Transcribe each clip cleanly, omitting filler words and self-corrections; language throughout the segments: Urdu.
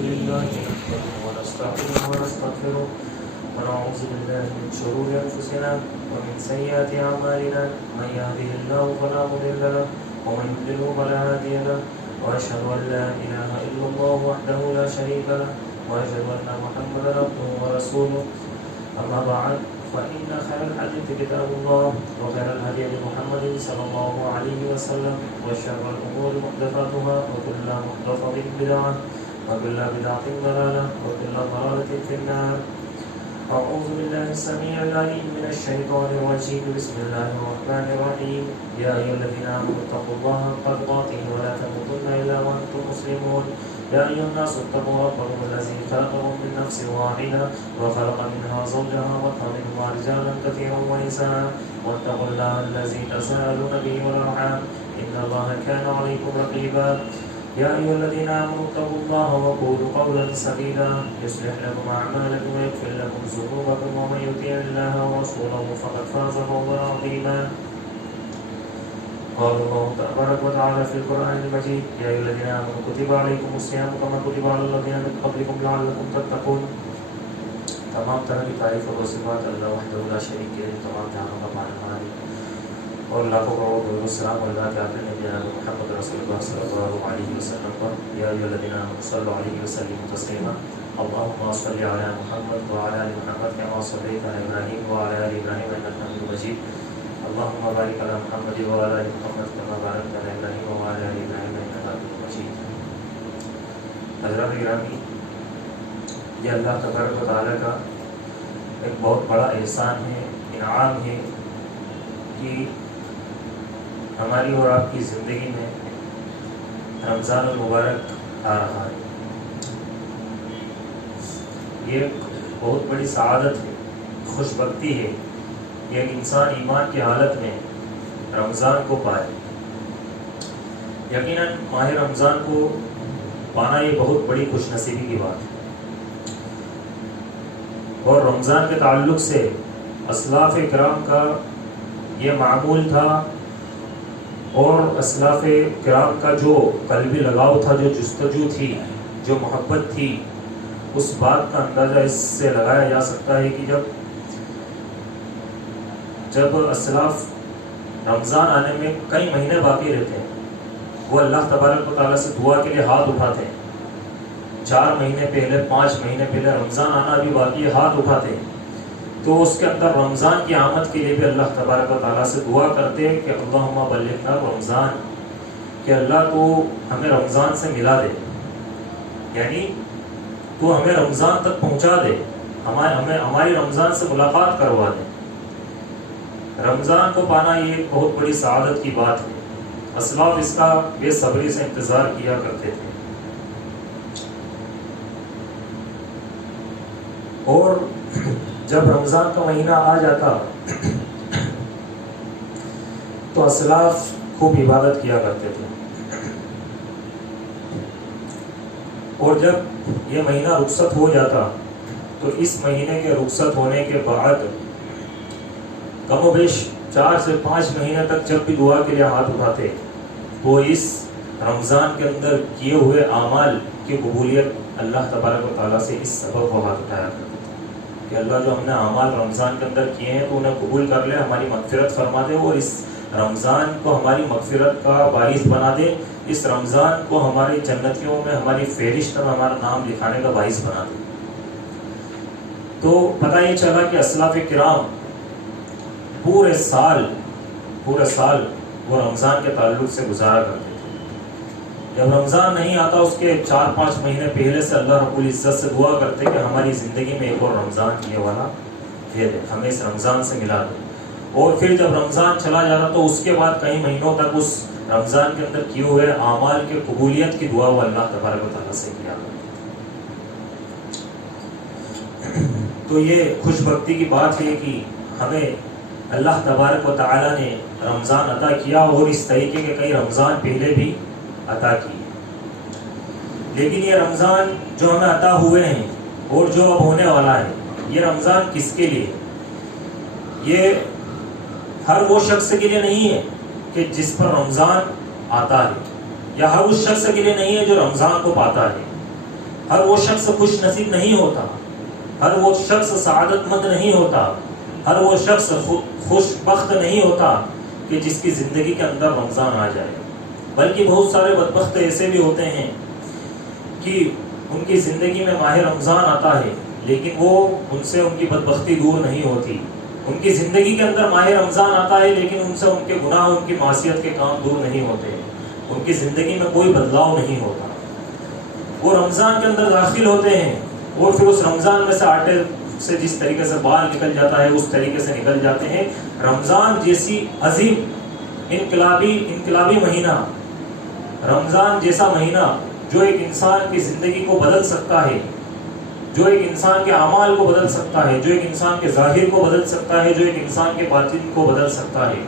لله نحمده ونستعينه ونستغفره ونعوذ بالله من شرور أنفسنا ومن سيئات أعمالنا من يهده الله فلا مضل له ومن يضلل فلا هادي له وأشهد أن لا إله إلا الله وحده لا شريك له وأشهد أن محمدا عبده ورسوله أما بعد فإن خير الحديث كتاب الله وخير الهدي محمد صلى الله عليه وسلم وشر الأمور محدثاتها وكل محدثة بدعة وكل بدعة ضلالة وكل ضلالة في النار. أعوذ بالله السميع العليم من الشيطان الرجيم. بسم الله الرحمن الرحيم. يا أيها الذين آمنوا اتقوا الله حق تقاته ولا تموتن إلا وأنتم مسلمون. يا أيها الناس اتقوا ربكم الذي خلقكم من نفس واحدة وخلق منها زوجها وبث منهما رجالا كثيرا ونساء واتقوا الله الذي تساءلون به والأرحام إن الله كان عليكم رقيبا. يا أيها الذين آمنوا اتقوا الله وقولوا قولا سديدا يصلح لكم أعمالكم ويغفر لكم ذنوبكم ومن يطع الله ورسوله فقد فاز فوزا عظيما. قال الله تبارك وتعالى في القرآن المجيد يا أيها الذين آمنوا كتب عليكم الصيام كما كتب على الذين من قبلكم لعلكم تتقون. تمام طرح کی تعریف اور صفات اللہ وحدہ لا شریک کے تمام جہانوں کا مالک اور لاکھوں کروڑ درود و سلام اللہ کے آخر نبی جناب محمد رسول اللہ صلی اللہ علیہ وسلم پر. یا ایھا الذین آمنوا صلوا علیہ وسلموا تسلیما. اللهم صل علی محمد وعلی آل محمد كما صليت على ابراہیم وعلى آل ابراہیم انک حمید مجید. اللهم بارك على محمد وعلى آل محمد كما باركت على ابراہیم وعلى آل ابراہیم انک حمید مجید. حضرات گرامی، یہ اللہ تبارک و تعالیٰ کا ایک بہت بڑا احسان ہے، انعام ہے کہ ہماری اور آپ کی زندگی میں رمضان المبارک آ رہا ہے. یہ ایک بہت بڑی سعادت ہے، خوش بختی ہے کہ ایک انسان ایمان کی حالت میں رمضان کو پائے. یقیناً ماہ رمضان کو پانا یہ بہت بڑی خوش نصیبی کی بات ہے. اور رمضان کے تعلق سے اسلاف کرام کا یہ معمول تھا اور اسلاف کرام کا جو قلبی لگاؤ تھا، جو جستجو تھی، جو محبت تھی، اس بات کا اندازہ اس سے لگایا جا سکتا ہے کہ جب اسلاف رمضان آنے میں کئی مہینے باقی رہتے ہیں، وہ اللہ تبارک و تعالیٰ سے دعا کے لیے ہاتھ اٹھاتے ہیں. 4 مہینے پہلے، 5 مہینے پہلے رمضان آنا ابھی باقی ہے، ہاتھ اٹھاتے ہیں. تو اس کے اندر رمضان کی آمد کے لیے بھی اللہ تبارک و تعالیٰ سے دعا کرتے ہیں کہ اللہم بلغنا رمضان، کہ اللہ تو ہمیں رمضان سے ملا دے، یعنی تو ہمیں رمضان تک پہنچا دے، ہماری رمضان سے ملاقات کروا دے. رمضان کو پانا یہ ایک بہت بڑی سعادت کی بات ہے. اسلاف اس کا بے صبری سے انتظار کیا کرتے تھے. اور جب رمضان کا مہینہ آ جاتا تو اسلاف خوب عبادت کیا کرتے تھے. اور جب یہ مہینہ رخصت ہو جاتا تو اس مہینے کے رخصت ہونے کے بعد کم و بیش 4 سے 5 مہینے تک جب بھی دعا کے لیے ہاتھ اٹھاتے وہ اس رمضان کے اندر کیے ہوئے اعمال کی قبولیت اللہ تبارک و تعالیٰ سے اس سبب کو ہاتھ اٹھایا کرتے تھے کہ اللہ جو ہم نے اعمال رمضان کے اندر کیے ہیں تو انہیں قبول کر لے، ہماری مغفرت فرما دے اور اس رمضان کو ہماری مغفرت کا باعث بنا دے، اس رمضان کو ہماری جنتیوں میں، ہماری فہرست میں ہمارا نام لکھانے کا باعث بنا دے. تو پتہ یہ چلا کہ اسلاف کرام پورے سال وہ رمضان کے تعلق سے گزارا کرتے تھے. جب رمضان نہیں آتا اس کے 4-5 مہینے پہلے سے اللہ رب العزت سے دعا کرتے کہ ہماری زندگی میں ایک اور رمضان یہ والا دے دے، ہمیں اس رمضان سے ملا دے. اور پھر جب رمضان چلا جاتا تو اس کے بعد کئی مہینوں تک اس رمضان کے اندر کیے ہوئے اعمال کے قبولیت کی دعا وہ اللہ تبارک و تعالیٰ سے کیا کرتے. تو یہ خوش بختی کی بات ہے کہ ہمیں اللہ تبارک و تعالیٰ نے رمضان عطا کیا اور اس طریقے کے کئی رمضان پہلے بھی عطا کیے. لیکن یہ رمضان جو ہمیں عطا ہوئے ہیں اور جو اب ہونے والا ہے، یہ رمضان کس کے لیے؟ یہ ہر وہ شخص کے لیے نہیں ہے کہ جس پر رمضان آتا ہے، یا ہر اس شخص کے لیے نہیں ہے جو رمضان کو پاتا ہے. ہر وہ شخص خوش نصیب نہیں ہوتا، ہر وہ شخص سعادت مند نہیں ہوتا، ہر وہ شخص خوش بخت نہیں ہوتا کہ جس کی زندگی کے اندر رمضان آ جائے، بلکہ بہت سارے بدبخت ایسے بھی ہوتے ہیں کہ ان کی زندگی میں ماہ رمضان آتا ہے لیکن وہ ان سے ان کی بدبختی دور نہیں ہوتی، ان کی زندگی کے اندر ماہ رمضان آتا ہے لیکن ان سے ان کے گناہ، ان کی معصیت کے کام دور نہیں ہوتے، ان کی زندگی میں کوئی بدلاؤ نہیں ہوتا۔ وہ رمضان کے اندر داخل ہوتے ہیں اور پھر اس رمضان میں سے آٹے سے جس طریقے سے بال نکل جاتا ہے اس طریقے سے نکل جاتے ہیں۔ رمضان جیسی عظیم انقلابی مہینہ، رمضان جیسا مہینہ جو ایک انسان کی زندگی کو بدل سکتا ہے، جو ایک انسان کے اعمال کو بدل سکتا ہے، جو ایک انسان کے ظاہر کو بدل سکتا ہے، جو ایک انسان کے باطن کو بدل سکتا ہے،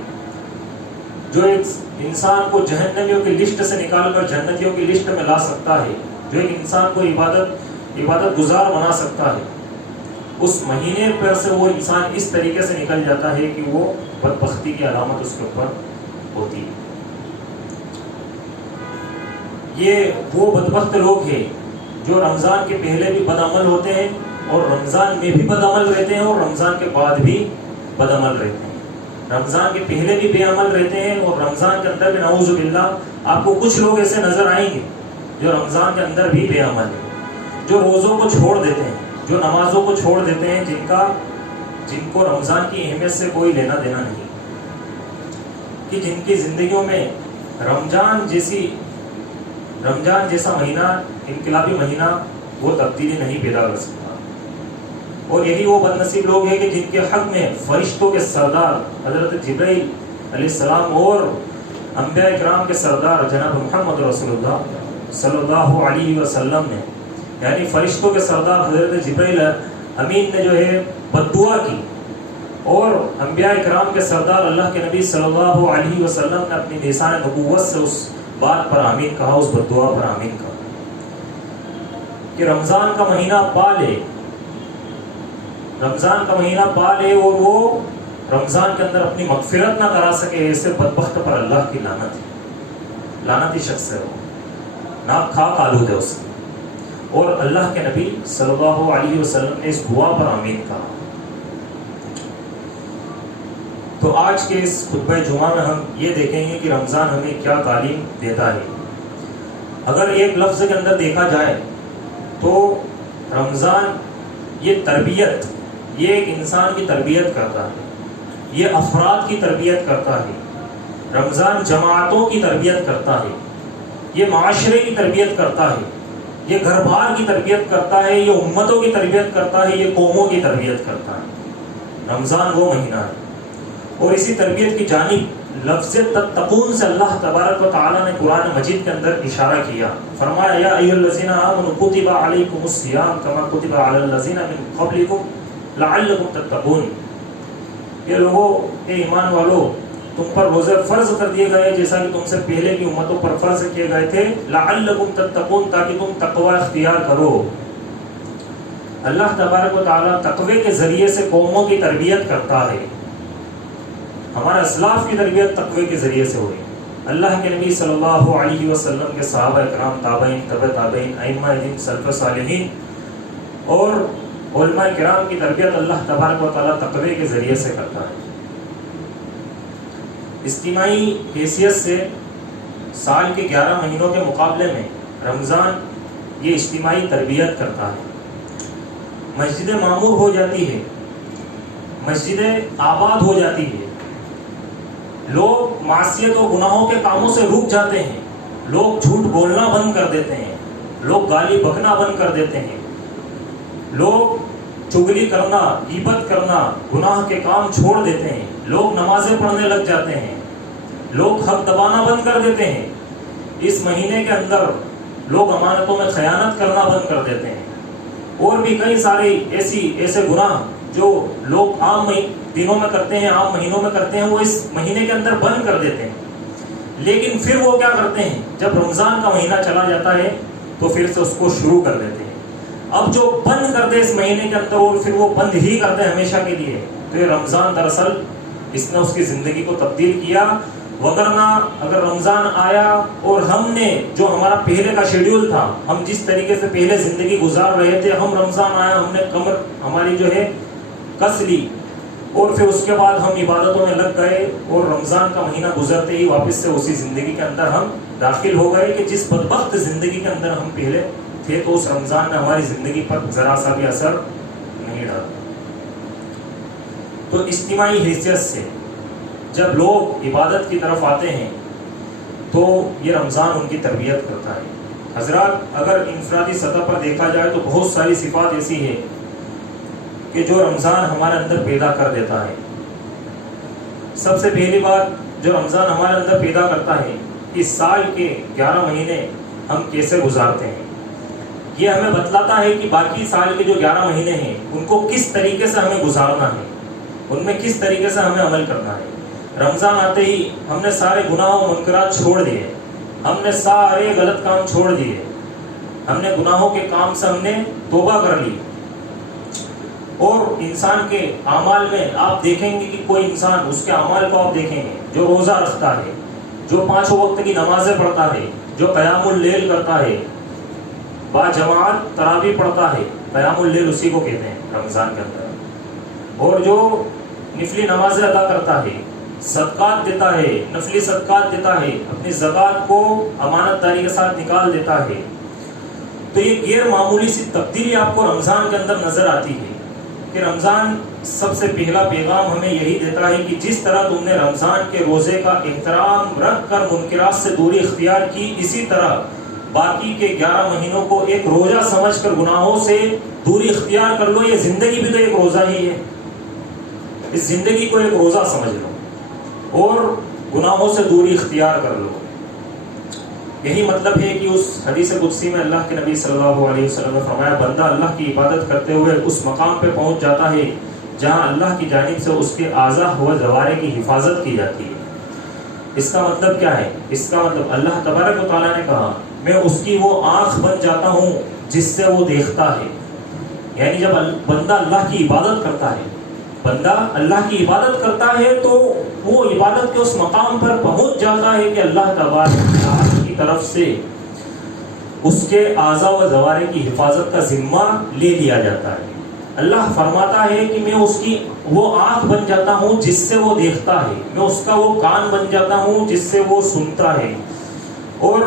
جو ایک انسان کو جہنمیوں کی لسٹ سے نکال کر جنتیوں کی لسٹ میں لا سکتا ہے، جو ایک انسان کو عبادت گزار بنا سکتا ہے، اس مہینے پر سے وہ انسان اس طریقے سے نکل جاتا ہے کہ وہ بدبختی کی علامت اس کے اوپر ہوتی ہے۔ یہ وہ بدبخت لوگ ہیں جو رمضان کے پہلے بھی بدعمل ہوتے ہیں اور رمضان میں بھی بدعمل رہتے ہیں اور رمضان کے بعد بھی بدعمل رہتے ہیں۔ رمضان کے پہلے بھی بے عمل رہتے ہیں اور رمضان کے اندر بھی نعوذ باللہ آپ کو کچھ لوگ ایسے نظر آئیں گے جو رمضان کے اندر بھی بے عمل ہیں، جو روزوں کو چھوڑ دیتے ہیں، جو نمازوں کو چھوڑ دیتے ہیں، جن کو رمضان کی اہمیت سے کوئی لینا دینا نہیں، کہ جن کی زندگیوں میں رمضان جیسا مہینہ، انقلابی مہینہ، وہ تبدیلی نہیں پیدا کر سکتا۔ اور یہی وہ بد نصیب لوگ ہیں کہ جن کے حق میں فرشتوں کے سردار حضرت جبرائیل علیہ السلام اور انبیاء کرام کے سردار جناب محمد رسول اللہ صلی اللہ علیہ وسلم نے، یعنی فرشتوں کے سردار حضرت جبرائیل امین نے جو ہے بد دعا کی، اور انبیاء کرام کے سردار اللہ کے نبی صلی اللہ علیہ وسلم نے اپنی لسان نبوت سے اس بات پر آمین کہا، اس بد دعا پر آمین کہا کہ رمضان کا مہینہ پا لے، رمضان کا مہینہ پا لے اور وہ رمضان کے اندر اپنی مغفرت نہ کرا سکے، ایسے بدبخت پر اللہ کی لعنت ہے، لعنتی شخص ہے وہ، ناک خاک آلود ہے اس کی۔ اور اللہ کے نبی صلی اللہ علیہ وسلم نے اس دعا پر آمین کہا۔ تو آج کے اس خطبہ جمعہ میں ہم یہ دیکھیں گے کہ رمضان ہمیں کیا تعلیم دیتا ہے۔ اگر ایک لفظ کے اندر دیکھا جائے تو رمضان یہ تربیت، یہ ایک انسان کی تربیت کرتا ہے، یہ افراد کی تربیت کرتا ہے، رمضان جماعتوں کی تربیت کرتا ہے، یہ معاشرے کی تربیت کرتا ہے، یہ گھر بار کی تربیت کرتا ہے، یہ امتوں کی تربیت کرتا ہے، یہ قوموں کی تربیت کرتا ہے۔ رمضان وہ مہینہ ہے اور اسی تربیت کی جانب لفظ تتقون سے اللہ تبارک و تعالیٰ نے قرآن مجید کے اندر اشارہ کیا، فرمایا یا ایھا الذین آمنوا کتب علیکم الصیام کما کتب علی الذین من قبلکم لعلکم تتقون، یہ لوگوں کے ایمان والو تم پر روزے فرض کر دیے گئے جیسا کہ تم سے پہلے کی امتوں پر فرض کیے گئے تھے، لعلکم تتقون، تاکہ تم تقوی اختیار کرو۔ اللہ تبارک و تعالیٰ تقوی کے ذریعے سے قوموں کی تربیت کرتا ہے۔ ہمارا اسلاف کی تربیت تقوی کے ذریعے سے ہوئی۔ اللہ کے نبی صلی اللہ علیہ وسلم کے صحابہ اکرام، تابعین، تبع تابعین، ائمہ دین، سلف صالحین اور علماء کرام کی تربیت اللہ تبارک و تعالیٰ تقوی کے ذریعے سے کرتا ہے۔ اجتماعی حیثیت سے سال کے 11 مہینوں کے مقابلے میں رمضان یہ اجتماعی تربیت کرتا ہے۔ مسجدیں معمور ہو جاتی ہے، مسجدیں آباد ہو جاتی ہے، لوگ معصیت و گناہوں کے کاموں سے رک جاتے ہیں، لوگ جھوٹ بولنا بند کر دیتے ہیں، لوگ گالی بکنا بند کر دیتے ہیں، لوگ چغلی کرنا، غیبت کرنا، گناہ کے کام چھوڑ دیتے ہیں، لوگ نمازیں پڑھنے لگ جاتے ہیں، لوگ حق دبانا بند کر دیتے ہیں۔ اس مہینے کے اندر لوگ امانتوں میں خیانت کرنا بند کر دیتے ہیں، اور بھی کئی سارے ایسے گناہ جو لوگ عام دنوں میں کرتے ہیں، عام مہینوں میں کرتے ہیں، وہ اس مہینے کے اندر بند کر دیتے ہیں۔ لیکن پھر وہ کیا کرتے ہیں، جب رمضان کا مہینہ چلا جاتا ہے تو پھر سے اس کو شروع کر دیتے ہیں۔ اب جو بند کر دے اس مہینے کے اندر اور پھر وہ بند ہی کرتے ہیں ہمیشہ کے لیے، تو یہ رمضان دراصل اس نے اس کی زندگی کو تبدیل کیا، وگرنہ اگر رمضان آیا اور ہم نے جو ہمارا پہلے کا شیڈیول تھا، ہم جس طریقے سے پہلے زندگی گزار رہے تھے، ہم رمضان آیا ہم نے کمر ہماری جو ہے کس لی اور پھر اس کے بعد ہم عبادتوں میں لگ گئے اور رمضان کا مہینہ گزرتے ہی واپس سے اسی زندگی کے اندر ہم داخل ہو گئے کہ جس بدبخت زندگی کے اندر ہم پہلے تھے، تو اس رمضان نے ہماری زندگی پر ذرا سا بھی اثر نہیں ڈالا۔ تو اجتماعی حیثیت سے جب لوگ عبادت کی طرف آتے ہیں تو یہ رمضان ان کی تربیت کرتا ہے۔ حضرات، اگر انفرادی سطح پر دیکھا جائے تو بہت ساری صفات ایسی ہے کہ جو رمضان ہمارے اندر پیدا کر دیتا ہے۔ سب سے پہلی بات جو رمضان ہمارے اندر پیدا کرتا ہے کہ سال کے 11 مہینے ہم کیسے گزارتے ہیں۔ یہ ہمیں بتلاتا ہے کہ باقی سال کے جو 11 مہینے ہیں ان کو کس طریقے سے ہمیں گزارنا ہے، ان میں کس طریقے سے ہمیں عمل کرنا ہے۔ رمضان آتے ہی ہم نے سارے گناہ و منکرات چھوڑ دیے، ہم نے سارے غلط کام چھوڑ دیے، ہم نے گناہوں کے کام سے ہم نے توبہ کر لی۔ اور انسان کے اعمال میں آپ دیکھیں گے کہ کوئی انسان، اس کے اعمال کو آپ دیکھیں گے، جو روزہ رکھتا ہے، جو 5 وقت کی نمازیں پڑھتا ہے، جو قیام اللیل کرتا ہے، با جماعت تراویح پڑھتا ہے، قیام اللیل اسی کو کہتے ہیں رمضان کے اندر، اور جو نفلی نمازیں ادا کرتا ہے، صدقات دیتا ہے، نفلی صدقات دیتا ہے، اپنی زکوٰۃ کو امانت داری کے ساتھ نکال دیتا ہے، تو یہ غیر معمولی سی تبدیلی آپ کو رمضان کے اندر نظر آتی ہے کہ رمضان سب سے پہلا پیغام ہمیں یہی دیتا ہے کہ جس طرح تم نے رمضان کے روزے کا احترام رکھ کر منکرات سے دوری اختیار کی، اسی طرح باقی کے 11 مہینوں کو ایک روزہ سمجھ کر گناہوں سے دوری اختیار کر لو۔ یہ زندگی بھی تو ایک روزہ ہی ہے، اس زندگی کو ایک روزہ سمجھ لو اور گناہوں سے دوری اختیار کر لو۔ یہی مطلب ہے کہ اس حدیث قدسی میں اللہ کے نبی صلی اللہ علیہ وسلم نے فرمایا، بندہ اللہ کی عبادت کرتے ہوئے اس مقام پہ پہنچ جاتا ہے جہاں اللہ کی جانب سے اس کے اعضاء و جوارح کی حفاظت کی جاتی ہے۔ اس کا مطلب کیا ہے؟ اس کا مطلب اللہ تبارک و تعالیٰ نے کہا میں اس کی وہ آنکھ بن جاتا ہوں جس سے وہ دیکھتا ہے۔ یعنی جب بندہ اللہ کی عبادت کرتا ہے، بندہ اللہ کی عبادت کرتا ہے تو وہ عبادت کے اس مقام پر پہنچ جاتا ہے کہ اللہ تبارک و تعالیٰ کی طرف سے اس کے اعضاء و جوارح کی حفاظت کا ذمہ لے لیا جاتا ہے۔ اللہ فرماتا ہے کہ میں اس کی وہ آنکھ بن جاتا ہوں جس سے وہ دیکھتا ہے، میں اس کا وہ کان بن جاتا ہوں جس سے وہ سنتا ہے، اور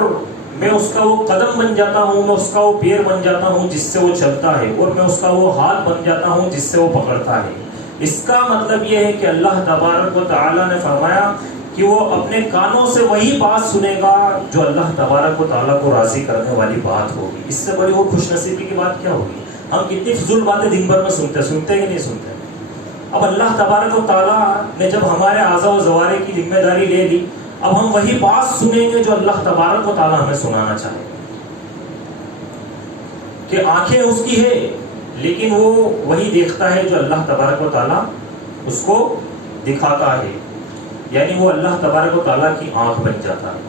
میں اس کا وہ قدم بن جاتا ہوں، میں اس کا وہ پیر بن جاتا ہوں جس سے وہ چلتا ہے، اور میں اس کا وہ ہاتھ بن جاتا ہوں جس سے وہ پکڑتا ہے۔ اس کا مطلب یہ ہے کہ اللہ تبارک و تعالیٰ نے فرمایا کہ وہ اپنے کانوں سے وہی بات سنے گا جو اللہ تبارک و تعالیٰ کو راضی کرنے والی بات ہوگی۔ اس سے بڑی وہ خوش نصیبی کی بات کیا ہوگی؟ ہم کتنی فضول باتیں دن بھر میں سنتے کہ نہیں سنتے؟ اب اللہ تبارک و تعالیٰ نے جب ہمارے اعضاء و جوارح کی ذمہ داری لے لی، اب ہم وہی بات سنیں گے جو اللہ تبارک و تعالیٰ ہمیں سنانا چاہے۔ کہ آنکھیں اس کی ہے لیکن وہ وہی دیکھتا ہے جو اللہ تبارک و تعالیٰ اس کو دکھاتا ہے، یعنی وہ اللہ تبارک و تعالیٰ کی آنکھ بن جاتا ہے۔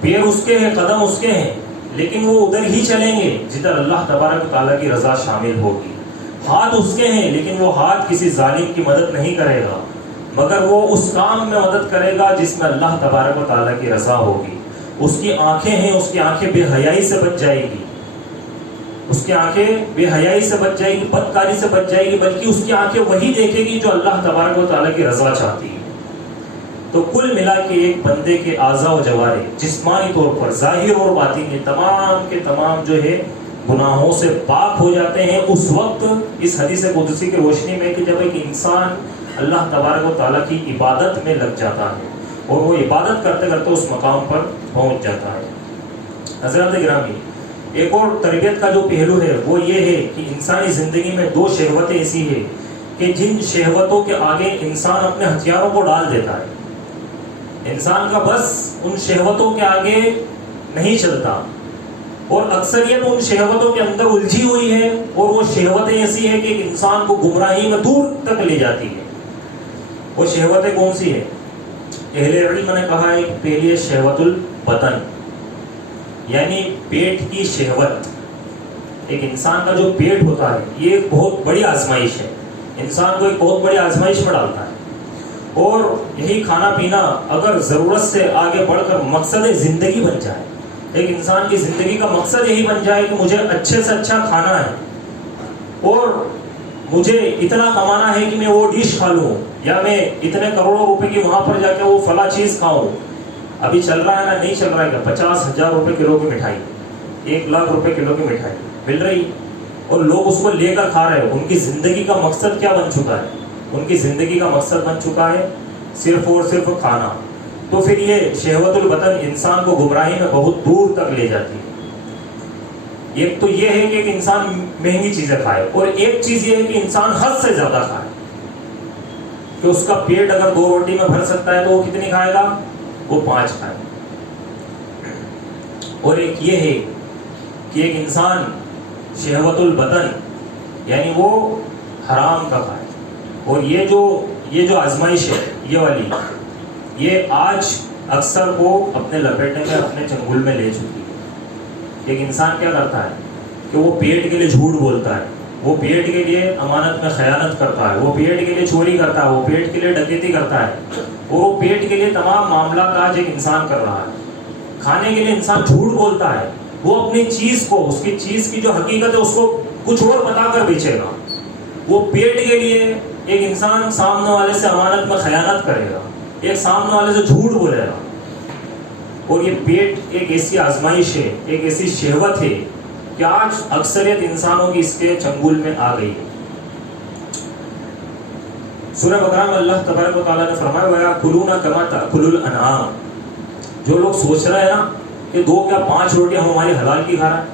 پیر اس کے ہیں، قدم اس کے ہیں، لیکن وہ ادھر ہی چلیں گے جدھر اللہ تبارک و تعالیٰ کی رضا شامل ہوگی۔ ہاتھ اس کے ہیں لیکن وہ ہاتھ کسی ظالم کی مدد نہیں کرے گا، مگر وہ اس کام میں مدد کرے گا جس میں اللہ تبارک و تعالیٰ کی رضا ہوگی۔ اس کی آنکھیں ہیں، اس کی آنکھیں بے حیائی سے بچ جائے گی، اس کی آنکھیں بے حیائی سے بچ جائے گی، بدکاری سے بچ جائے گی، بلکہ اس کی آنکھیں وہی دیکھے گی جو اللہ تبارک و تعالیٰ کی رضا چاہتی ہے۔ تو کل ملا کے ایک بندے کے اعضاء و جوارح جسمانی طور پر ظاہر اور باطنی تمام کے تمام جو ہے گناہوں سے پاک ہو جاتے ہیں اس وقت، اس حدیث قدسی کی روشنی میں، کہ جب ایک انسان اللہ تبارک و تعالیٰ کی عبادت میں لگ جاتا ہے اور وہ عبادت کرتے کرتے اس مقام پر پہنچ جاتا ہے۔ حضرات گرامی، ایک اور تربیت کا جو پہلو ہے وہ یہ ہے کہ انسانی زندگی میں 2 شہوتیں ایسی ہیں کہ جن شہوتوں کے آگے انسان اپنے ہتھیاروں کو ڈال دیتا ہے۔ انسان کا بس ان شہوتوں کے آگے نہیں چلتا، اور اکثریت ان شہوتوں کے اندر الجھی ہوئی ہے، اور وہ شہوتیں ایسی ہیں کہ ایک انسان کو گمراہی میں دور تک لے جاتی ہے۔ وہ شہوتیں کون سی ہیں؟ اہل علم نے کہا ہے پہلی ہے شہوت البطن، یعنی پیٹ کی شہوت۔ ایک انسان کا جو پیٹ ہوتا ہے یہ ایک بہت بڑی آزمائش ہے، انسان کو ایک بہت بڑی آزمائش میں ڈالتا ہے، اور یہی کھانا پینا اگر ضرورت سے آگے بڑھ کر مقصد زندگی بن جائے، ایک انسان کی زندگی کا مقصد یہی بن جائے کہ مجھے اچھے سے اچھا کھانا ہے اور مجھے اتنا کمانا ہے کہ میں وہ ڈش کھا لوں، یا میں اتنے کروڑوں روپے کی وہاں پر جا کے وہ فلاں چیز کھاؤں. ابھی چل رہا ہے نا، نہیں چل رہا ہے کیا؟ 50,000 روپے کلو کی مٹھائی، 1,00,000 روپے کلو کی مٹھائی مل رہی اور لوگ اس کو لے کر کھا رہے ہیں. ان کی زندگی کا مقصد کیا بن چکا ہے؟ ان کی زندگی کا مقصد بن چکا ہے صرف اور صرف کھانا. تو پھر یہ شہوت البطن انسان کو گمراہی میں بہت دور تک لے جاتی ہے. ایک تو یہ ہے کہ ایک انسان مہنگی چیزیں کھائے، اور ایک چیز یہ ہے کہ انسان حد سے زیادہ کھائے، کہ اس کا پیٹ اگر 2 روٹی میں بھر سکتا ہے تو وہ کتنی کھائے گا؟ وہ 5 کھائے. اور ایک یہ ہے کہ ایک انسان شہوت البطن یعنی وہ حرام کا کھائے. اور یہ جو آزمائش ہے یہ والی، یہ آج اکثر کو اپنے لپیٹے میں اپنے چنگل میں لے چکی ہے. ایک انسان کیا کرتا ہے کہ وہ پیٹ کے لیے جھوٹ بولتا ہے، وہ پیٹ کے لیے امانت میں خیانت کرتا ہے، وہ پیٹ کے لیے چوری کرتا ہے، وہ پیٹ کے لیے ڈکیتی کرتا ہے، اور وہ پیٹ کے لیے تمام معاملات آج ایک انسان کر رہا ہے. کھانے کے لیے انسان جھوٹ بولتا ہے، وہ اپنی چیز کو، اس کی چیز کی جو حقیقت ہے اس کو کچھ اور بتا کر بیچے گا. وہ پیٹ کے لیے ایک انسان سامنے والے سے امانت میں خیانت کرے گا، ایک سامنے والے سے جھوٹ بولے گا. اور یہ پیٹ ایک ایسی آزمائش ہے، ایک ایسی شہوت ہے کہ آج اکثریت انسانوں کی اس کے چنگل میں آ گئی ہے. سورہ بقرہ میں اللہ تبارک و تعالیٰ نے فرمایا وَيَأْكُلُونَ كَمَا تَأْكُلُ الْأَنْعَامُ. جو لوگ سوچ رہے ہیں نا کہ 2 یا 5 روٹیاں ہم ہماری حلال کی کھا رہے ہیں،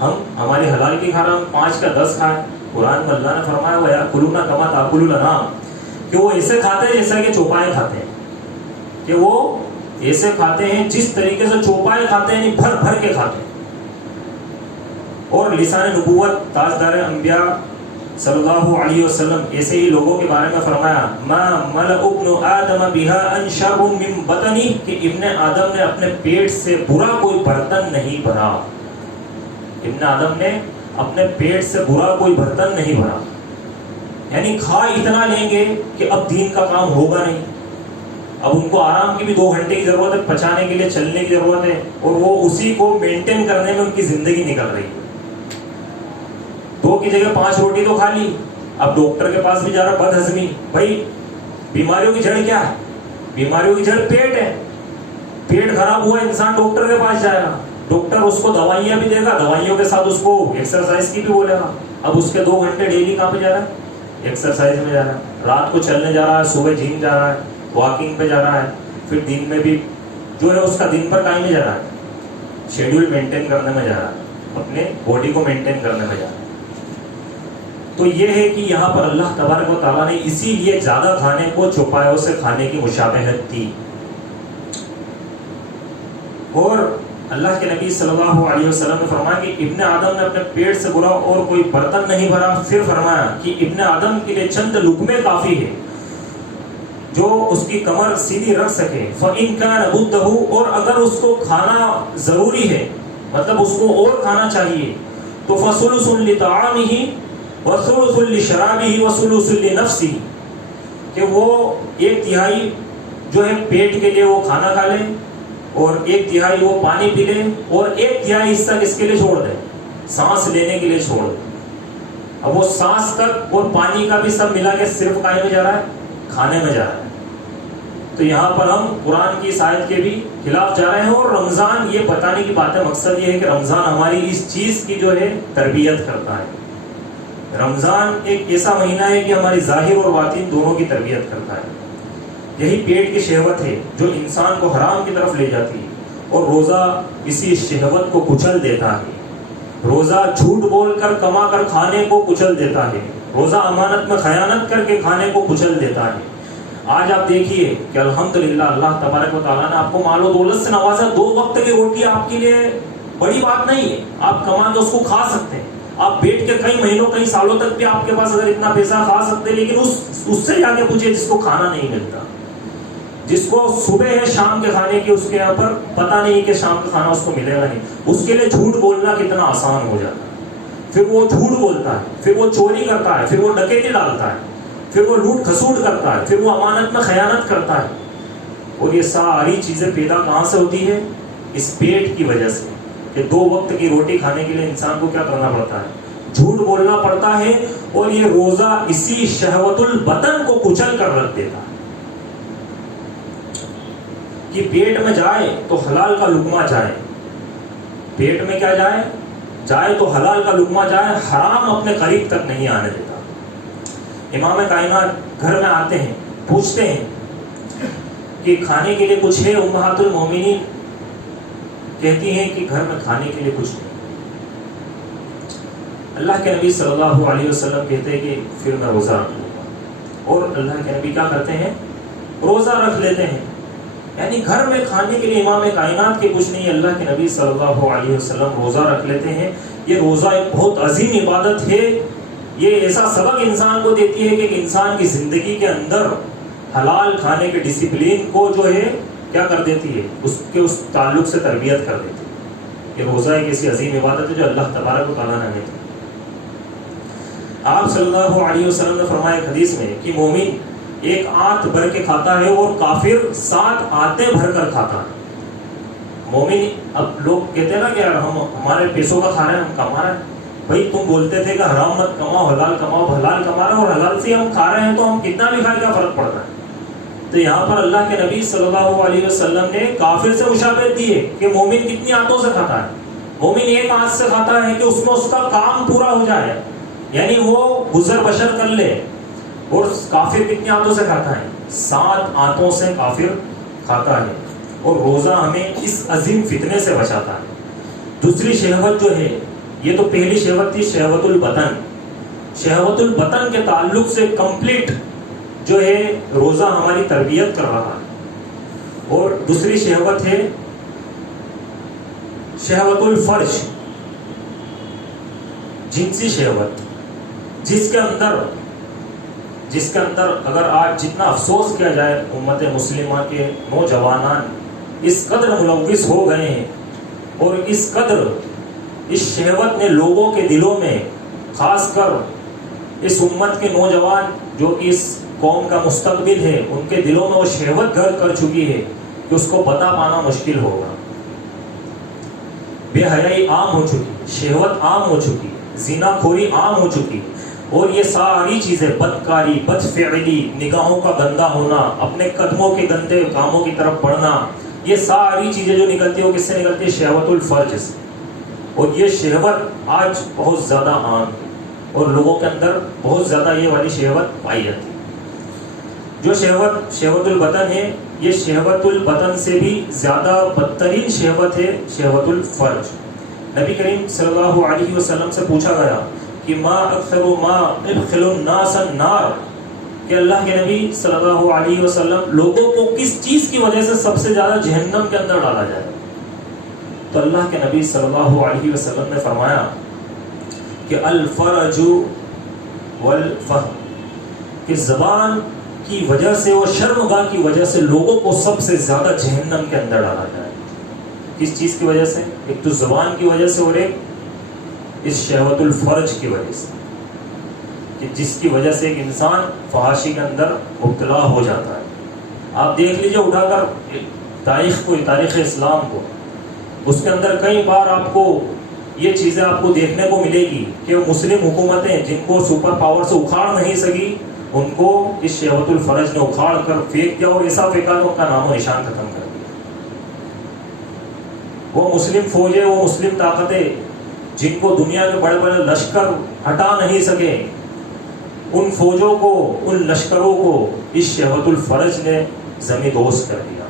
ہم ہماری حلال کی کھا رہے ہیں، ہم 5 کا 10 کھائیں. قرآن میں اللہ نے فرمایا وَيَأْكُلُونَ كَمَا تَأْكُلُ الْأَنْعَامُ، کہ وہ ایسے کھاتے ہیں جیسا کہ چوپائے کھاتے ہیں، کہ وہ ایسے کھاتے ہیں جس طریقے سے چوپائے کھاتے ہیں، یعنی بھر بھر کے کھاتے ہیں. اور لسان نبوت تاجدار انبیاء صلی اللہ علیہ وسلم ایسے ہی لوگوں کے بارے میں فرمایا ما ملأ ابن آدم بها انشر من بطنی، کہ ابن آدم نے اپنے پیٹ سے برا کوئی برتن نہیں بھرا. ابن آدم نے اپنے پیٹ سے برا کوئی برتن نہیں بھرا. یعنی کھا اتنا لیں گے کہ اب دین کا کام ہوگا نہیں. اب ان کو آرام کی بھی 2 گھنٹے کی ضرورت ہے، پچانے کے لیے چلنے کی ضرورت ہے، اور وہ اسی کو مینٹین کرنے میں ان کی زندگی نکل رہی ہے. 2 کی جگہ 5 روٹی تو کھا لی، اب ڈاکٹر کے پاس بھی جا رہا، بد ہضمی. بھائی بیماریوں کی جڑ کیا ہے؟ بیماریوں کی جڑ پیٹ ہے. پیٹ خراب ہوا انسان ڈاکٹر کے پاس جائے گا، ڈاکٹر اس کو دوائیاں بھی دے گا، دوائیوں کے ساتھ اس کو ایکسرسائز کی بھی بولے گا. اب اس کے 2 گھنٹے ڈیلی کہاں پہ جا رہا ہے؟ ایکسرسائز میں جا رہا ہے. رات کو چلنے جا رہا ہے، صبح جم جا رہا ہے، واکنگ پہ جا رہا ہے، پھر دن میں بھی جو ہے اس کا دن پر ٹائم میں جا رہا ہے، شیڈیول مینٹین کرنے میں جا رہا ہے، اپنے باڈی کو مینٹین کرنے میں جا رہا ہے. تو یہ ہے کہ یہاں پر اللہ تبارک و تعالیٰ نے اسی لیے زیادہ کھانے کو چوپایوں سے کھانے کی مشابہت کی. اور اللہ کے نبی صلی اللہ علیہ وسلم نے فرمایا کہ ابن آدم نے اپنے پیٹ سے برا اور کوئی برتن نہیں بھرا. پھر فرمایا کہ ابن آدم کے لیے چند لقمے کافی ہے جو اس کی کمر سیدھی رکھ سکے. فَإِن كَانَ بُدَّهُ، اور اگر اس کو کھانا ضروری ہے، مطلب اس کو اور کھانا چاہیے، تو فَثُلُثٌ لِطَعَامِهِ وَثُلُثٌ لِشَرَابِهِ وَثُلُثٌ لِنَفْسِهِ، کہ وہ 1/3 جو ہے پیٹ کے لیے وہ کھانا کھا لیں، اور 1/3 وہ پانی پی لیں، اور 1/3 حصہ کس کے لیے چھوڑ دیں؟ سانس لینے کے لیے چھوڑ دیں. اب وہ سانس تک اور پانی کا بھی سب ملا کے صرف کھانے میں جا رہا ہے، کھانے میں جا رہا ہے. تو یہاں پر ہم قرآن کی آیت کے بھی خلاف جا رہے ہیں. اور رمضان یہ بتانے کی بات ہے، مقصد یہ ہے کہ رمضان ہماری اس چیز کی جو ہے تربیت کرتا ہے. رمضان ایک ایسا مہینہ ہے کہ ہماری ظاہر اور باطن دونوں کی تربیت کرتا ہے. یہی پیٹ کی شہوت ہے جو انسان کو حرام کی طرف لے جاتی ہے، اور روزہ اسی شہوت کو کچل دیتا ہے. روزہ جھوٹ بول کر کما کر کھانے کو کچل دیتا ہے. روزہ امانت میں خیانت کر کے کھانے کو کچل دیتا ہے. آج آپ دیکھیے کہ الحمدللہ اللہ تبارک و تعالیٰ نے آپ کو مال و دولت سے نوازا. 2 وقت کی روٹی آپ کے لیے بڑی بات نہیں ہے، آپ کما کے اس کو کھا سکتے ہیں. آپ بیٹھ کے کئی مہینوں کئی سالوں تک بھی آپ کے پاس اگر اتنا پیسہ کھا سکتے ہیں، لیکن اس سے جا کے پوچھے جس کو کھانا نہیں ملتا، جس کو صبح ہے شام کے کھانے کی اس کے یہاں پر پتہ نہیں کہ شام کا کھانا اس کو ملے گا نہیں، اس کے لیے جھوٹ بولنا کتنا آسان ہو جاتا ہے. پھر وہ جھوٹ بولتا ہے، پھر وہ چوری کرتا ہے، پھر وہ ڈکیتی ڈالتا ہے، پھر وہ لوٹ کھسوٹ کرتا ہے، پھر وہ امانت میں خیانت کرتا ہے. اور یہ ساری چیزیں پیدا کہاں سے ہوتی ہے؟ اس پیٹ کی وجہ سے، کہ 2 وقت کی روٹی کھانے کے لیے انسان کو کیا کرنا پڑتا ہے؟ جھوٹ بولنا پڑتا ہے. اور یہ روزہ اسی شہوت البطن کو کچل کر رکھ دیتا ہے کہ پیٹ میں جائے تو حلال کا لقمہ جائے. پیٹ میں کیا جائے تو حلال کا لقمہ جائے، حرام اپنے قریب تک نہیں آنے دیتا. امام کائنات گھر میں آتے ہیں، پوچھتے ہیں کہ کھانے کے لیے کچھ ہے؟ امہات المومنین کہتی ہیں کہ گھر میں کھانے کے لیے کچھ نہیں. اللہ کے نبی صلی اللہ علیہ وسلم کہتے ہیں کہ پھر میں روزہ رکھ لوں گا. اور اللہ کے نبی کیا کرتے ہیں؟ روزہ رکھ لیتے ہیں. یعنی گھر میں کھانے کے لیے امام کائنات کے کچھ نہیں، اللہ کے نبی صلی اللہ علیہ وسلم روزہ رکھ لیتے ہیں. یہ روزہ ایک بہت عظیم عبادت ہے. یہ ایسا سبق انسان کو دیتی ہے کہ انسان کی زندگی کے اندر حلال کھانے کے ڈسپلین کو جو ہے کیا کر دیتی ہے، اس تعلق سے تربیت کر دیتی ہے. یہ روزہ ایک ایسی عظیم عبادت ہے جو اللہ تبارک و تعالیٰ نے ہمیں دی. آپ صلی اللہ علیہ وسلم نے فرمایا ایک حدیث میں کہ مومن 1 آنت بھر کے کھاتا ہے اور کافر 7 آنتیں بھر کر کھاتا ہے. مومن، اب لوگ کہتے ہیں نا کہ یار ہم ہمارے پیسوں کا کھا رہے ہیں، ہم کما رہے ہیں. بھائی تم بولتے تھے کہ حرام مت کماؤ، حلال کماؤ. حلال کما رہے ہیں اور حلال سے ہم کھا رہے ہیں، تو ہم کتنا بھی کھائے کیا فرق پڑ رہا ہے؟ تو یہاں پر اللہ کے نبی صلی اللہ علیہ وسلم نے کافر سے مشابہت دی ہے کہ مومن کتنی آنتوں سے کھاتا ہے. مومن 1 آنت سے کھاتا ہے کہ اس میں اس کا کام پورا ہو جائے، یعنی وہ گزر بشر کر لے. اور کافر کتنی آنتوں سے کھاتا ہے؟ 7 آنتوں سے کافر کھاتا ہے. اور روزہ ہمیں اس عظیم فتنے سے بچاتا ہے. دوسری شہوت جو ہے، یہ تو پہلی شہوت تھی شہوت البطن. شہوت البطن کے تعلق سے کمپلیٹ جو ہے روزہ ہماری تربیت کر رہا ہے. اور دوسری شہوت ہے شہوت الفرج، جنسی شہوت، جس کے اندر اگر آج جتنا افسوس کیا جائے امت مسلمہ کے نوجوانان اس قدر ملوث ہو گئے ہیں، اور اس قدر اس شہوت نے لوگوں کے دلوں میں، خاص کر اس امت کے نوجوان جو کہ اس قوم کا مستقبل ہے، ان کے دلوں میں وہ شہوت گھر کر چکی ہے کہ اس کو بتا پانا مشکل ہوگا. بے حیائی عام ہو چکی، شہوت عام ہو چکی، زنا خوری عام ہو چکی. اور یہ ساری چیزیں، بدکاری، بدفعلی، نگاہوں کا گندا ہونا، اپنے قدموں کے گندے کاموں کی طرف بڑھنا، یہ ساری چیزیں جو نکلتی ہے وہ کس سے نکلتی ہے؟ شہوت الفرج سے. اور یہ شہوت آج بہت زیادہ عام ہے، اور لوگوں کے اندر بہت زیادہ یہ والی شہوت پائی جاتی ہے. جو شہوت البطن ہے، یہ شہوت البطن سے بھی زیادہ بدترین شہوت ہے شہوت الفرج. نبی کریم صلی اللہ علیہ وسلم سے پوچھا گیا کہ ما اکثر ما ادخل الناس النار، کہ اللہ کے نبی صلی اللہ علیہ وسلم لوگوں کو کس چیز کی وجہ سے سب سے زیادہ جہنم کے اندر ڈالا جائے؟ تو اللہ کے نبی صلی اللہ علیہ وسلم نے فرمایا کہ الفرج والفم، کہ زبان کی وجہ سے اور شرمگاہ کی وجہ سے لوگوں کو سب سے زیادہ جہنم کے اندر ڈالا جائے. کس چیز کی وجہ سے؟ ایک تو زبان کی وجہ سے، اور ایک اس شہوت الفرج کی وجہ سے، کہ جس کی وجہ سے ایک انسان فحاشی کے اندر مبتلا ہو جاتا ہے. آپ دیکھ لیجئے اٹھا کر تاریخ اسلام کو، اس کے اندر کئی بار آپ کو یہ چیزیں آپ کو دیکھنے کو ملے گی کہ مسلم حکومتیں جن کو سپر پاور سے اکھاڑ نہیں سکی، ان کو اس شہوت الفرج نے اکھاڑ کر پھینک دیا، اور ایسا پھینکا کہ ان کا نام و نشان ختم کر دیا. وہ مسلم فوجیں، وہ مسلم طاقتیں جن کو دنیا کے بڑے بڑے لشکر ہٹا نہیں سکے، ان فوجوں کو، ان لشکروں کو اس شہوت الفرج نے زمین دوز کر دیا،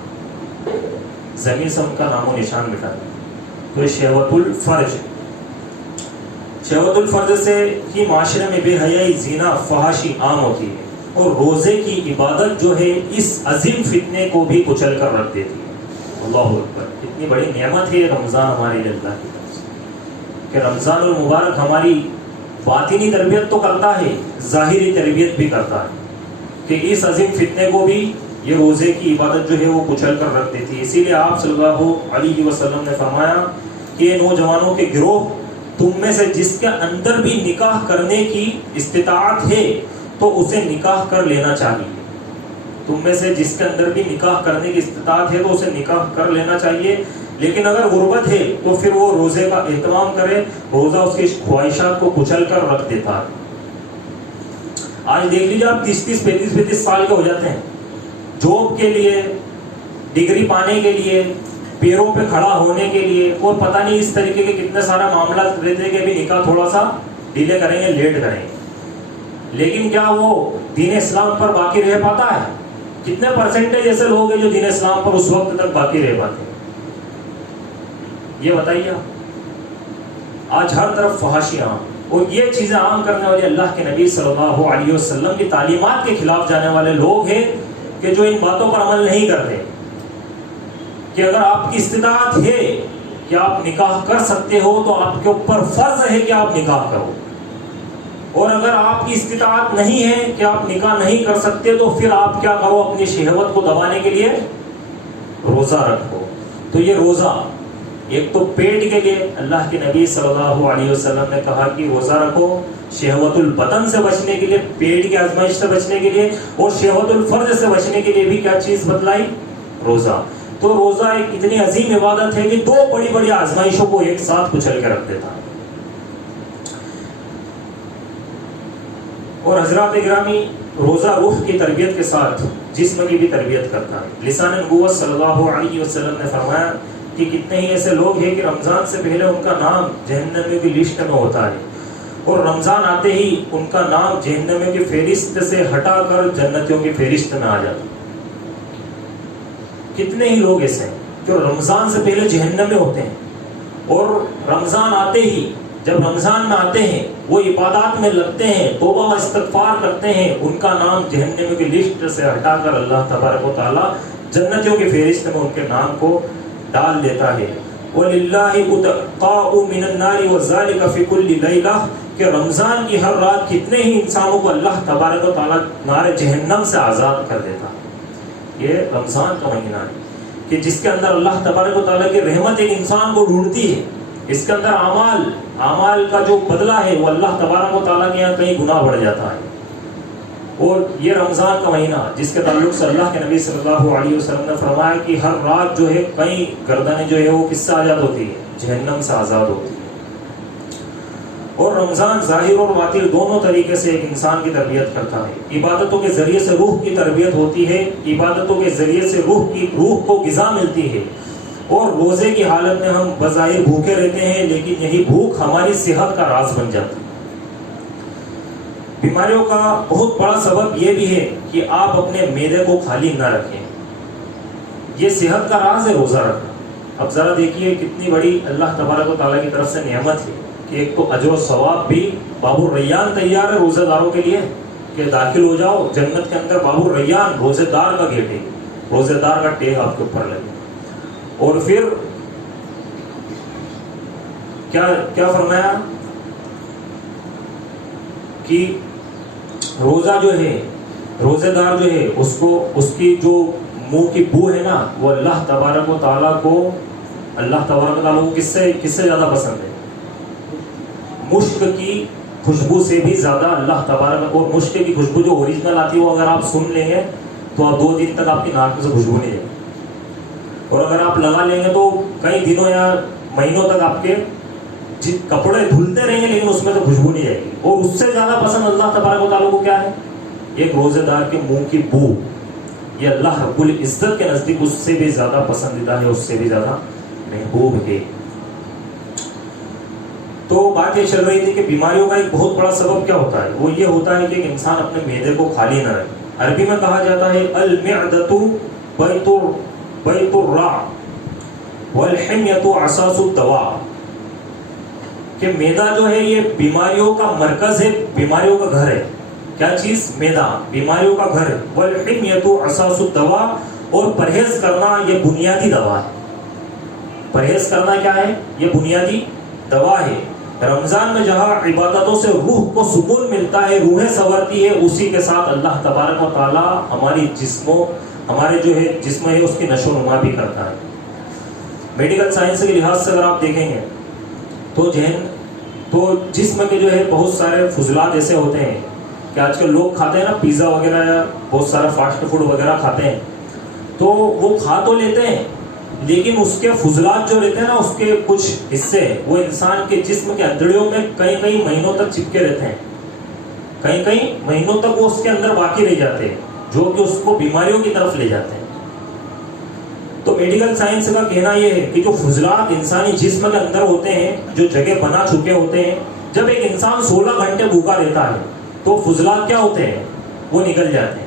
زمین سے ان کا نام و نشان مٹا دیا. تو یہ شہوت الفرج سے ہی معاشرے میں بے حیائی، زنا، فحاشی عام ہوتی ہے. اور روزے کی عبادت جو ہے اس عظیم فتنے کو بھی کچل کر رکھ دیتی ہے. اللہ اکبر، اتنی بڑی نعمت ہے رمضان ہمارے لیے اللہ کی طرف سے، کہ رمضان المبارک ہماری باطنی تربیت تو کرتا ہے، ظاہری تربیت بھی کرتا ہے، کہ اس عظیم فتنے کو بھی یہ روزے کی عبادت جو ہے وہ کچل کر رکھ دیتی ہے. اسی لیے آپ صلی اللہ علیہ وسلم نے فرمایا کہ نوجوانوں کے گروہ، تم میں سے جس کے اندر بھی نکاح کرنے کی استطاعت ہے تو اسے نکاح کر لینا چاہیے. تم میں سے جس کے اندر بھی نکاح کرنے کی استطاعت ہے تو اسے نکاح کر لینا چاہیے. لیکن اگر غربت ہے تو پھر وہ روزے کا اہتمام کرے. روزہ اس کی خواہشات کو کچل کر رکھ دیتا ہے. آج دیکھ لیجیے آپ 30-35 سال کے ہو جاتے ہیں, جاب کے لیے, ڈگری پانے کے لیے, پیروں پہ کھڑا ہونے کے لیے, اور پتہ نہیں اس طریقے کے کتنے سارے معاملات رہتے ہیں کہ ابھی نکاح تھوڑا سا ڈیلے کریں گے, لیٹ کریں گے. لیکن کیا وہ دین اسلام پر باقی رہ پاتا ہے؟ کتنے پرسنٹیج ایسے لوگ ہیں جو دین اسلام پر اس وقت تک باقی رہ پاتے ہیں؟ یہ بتائیے. آج ہر طرف فحاشیاں, اور یہ چیزیں عام کرنے والے اللہ کے نبی صلی اللہ علیہ وسلم کی تعلیمات کے خلاف جانے والے لوگ ہیں کہ جو ان باتوں پر عمل نہیں کرتے. کہ اگر آپ کی استطاعت ہے کہ آپ نکاح کر سکتے ہو تو آپ کے اوپر فرض ہے کہ آپ نکاح کرو, اور اگر آپ کی استطاعت نہیں ہے کہ آپ نکاح نہیں کر سکتے تو پھر آپ کیا کرو, اپنی شہوت کو دبانے کے لیے روزہ رکھو. تو یہ روزہ ایک تو پیٹ کے لیے اللہ کے نبی صلی اللہ علیہ وسلم نے کہا کہ روزہ رکھو شہوت البطن سے بچنے کے لیے, پیٹ کی آزمائش سے بچنے کے لیے, اور شہوت الفرج سے بچنے کے لیے بھی کیا چیز بتلائی؟ روزہ. تو روزہ ایک اتنی عظیم عبادت ہے کہ دو بڑی بڑی آزمائشوں کو ایک ساتھ کچل کے رکھ دیتا ہے. اور حضرات گرامی, روزہ روح کی تربیت کے ساتھ جسم کی بھی تربیت کرتا ہے. لسان نبوت صلی اللہ علیہ وسلم نے فرمایا کہ کتنے ہی ایسے لوگ ہیں کہ رمضان سے پہلے ان کا نام جہنمیوں کی لسٹ میں ہوتا ہے, اور رمضان آتے ہی ان کا نام جہنمیوں کی فہرست سے ہٹا کر جنتیوں کی فہرست میں آ جاتا. کتنے ہی لوگ ایسے ہیں جو رمضان سے پہلے جہنم میں ہوتے ہیں, اور رمضان آتے ہی, جب رمضان میں آتے ہیں وہ عبادات میں لگتے ہیں, توبہ و استغفار کرتے ہیں, ان کا نام جہنمیوں کی لسٹ سے ہٹا کر اللہ تبارک و تعالی جنتیوں کی فہرست میں ان کے نام کو ڈال دیتا ہے. وَلِلَّهِ أُتْقَاءُ مِنَ النَّارِ وَذَلِكَ فِي كُلِّ لَيْلَةٍ کہ رمضان کی ہر رات کتنے ہی انسانوں کو اللہ تبارک و تعالیٰ نار جہنم سے آزاد کر دیتا. یہ رمضان کا مہینہ ہے کہ جس کے اندر اللہ تبارک و تعالیٰ کی رحمت ایک انسان کو ڈھونڈتی ہے. اس کے اندر اعمال کا جو بدلہ ہے وہ اللہ تبارک و تعالیٰ کے یہاں کہیں گناہ بڑھ جاتا ہے. اور یہ رمضان کا مہینہ جس کے تعلق سے اللہ کے نبی صلی اللہ علیہ وسلم نے فرمایا کہ ہر رات جو ہے کئی گردنیں جو ہے وہ کس سے آزاد ہوتی ہے؟ جہنم سے آزاد ہوتی ہے. اور رمضان ظاہر اور باطن دونوں طریقے سے ایک انسان کی تربیت کرتا ہے. عبادتوں کے ذریعے سے روح کی تربیت ہوتی ہے, عبادتوں کے ذریعے سے روح کو غذا ملتی ہے, اور روزے کی حالت میں ہم بظاہر بھوکے رہتے ہیں لیکن یہی بھوک ہماری صحت کا راز بن جاتی ہے. بیماریوں کا بہت بڑا سبب یہ بھی ہے کہ آپ اپنے معدے کو خالی نہ رکھیں. یہ صحت کا راز ہے روزہ رکھنا. اب ذرا دیکھیے کتنی بڑی اللہ تبارک و تعالیٰ کی طرف سے نعمت ہے کہ ایک تو اجر و ثواب بھی باب الریان تیار ہے روزہ داروں کے لیے کہ داخل ہو جاؤ جنت کے اندر. باب الریان روزے دار کا گیٹ ہے, روزے دار کا ٹیگ آپ کے اوپر لگے. اور پھر کیا فرمایا کہ روزہ جو ہے, روزے دار جو ہے اس کی جو منہ کی بو ہے نا وہ اللہ تبارک و تعالیٰ کو کس سے زیادہ پسند ہے؟ مشک کی خوشبو سے بھی زیادہ اللہ تبارک. اور مشک کی خوشبو جو اوریجنل آتی ہے وہ اگر آپ سن لیں گے تو آپ 2 دن تک آپ کی ناک سے خوشبو نہیں جائے گی, اور اگر آپ لگا لیں گے تو کئی دنوں یا مہینوں تک آپ کے کپڑے دھلتے رہیں گے لیکن اس میں تو خوشبو نہیں جائے گی. اور اس سے زیادہ پسند اللہ تبارک و تعالیٰ کو کیا ہے؟ ایک روزے دار کے منہ کی بو. یہ اللہ رب العزت کے نزدیک اس سے بھی زیادہ پسندیدہ ہے, اس سے بھی زیادہ محبوب ہے. تو بات یہ چل رہی تھی کہ بیماریوں کا ایک بہت بڑا سبب کیا ہوتا ہے؟ وہ یہ ہوتا ہے کہ ایک انسان اپنے معدے کو خالی نہ رکھے. عربی میں کہا جاتا ہے المعدۃ بیت الرع والحمیۃ اساس الدواء کہ معدہ جو ہے یہ بیماریوں کا مرکز ہے, بیماریوں کا گھر ہے. کیا چیز؟ معدہ بیماریوں کا گھر ہے. والحمیۃ اساس الدواء اور پرہیز کرنا یہ بنیادی دوا ہے. پرہیز کرنا کیا ہے؟ یہ بنیادی دوا ہے. رمضان میں جہاں عبادتوں سے روح کو سکون ملتا ہے, روحیں سنورتی ہے, اسی کے ساتھ اللہ تبارک و تعالیٰ ہمارے جو ہے جسم ہے اس کی نشو و نما بھی کرتا ہے. میڈیکل سائنس کے لحاظ سے اگر آپ دیکھیں گے تو جسم کے جو ہے بہت سارے فضلات ایسے ہوتے ہیں کہ آج کل لوگ کھاتے ہیں نا پیزا وغیرہ، بہت سارا فاسٹ فوڈ وغیرہ کھاتے ہیں، تو وہ کھا تو لیتے ہیں لیکن اس کے فضلات جو رہتے ہیں نا، اس کے کچھ حصے وہ انسان کے جسم کے اندڑیوں میں کئی کئی مہینوں تک چپکے رہتے ہیں، کئی کئی مہینوں تک وہ اس کے اندر باقی رہ جاتے ہیں، جو کہ اس کو بیماریوں کی طرف لے جاتے ہیں۔ تو میڈیکل سائنس کا کہنا یہ ہے کہ جو فضلات انسانی جسم کے اندر ہوتے ہیں، جو جگہ بنا چکے ہوتے ہیں، جب ایک انسان 16 گھنٹے بھوکا رہتا ہے تو فضلات کیا ہوتے ہیں؟ وہ نکل جاتے ہیں۔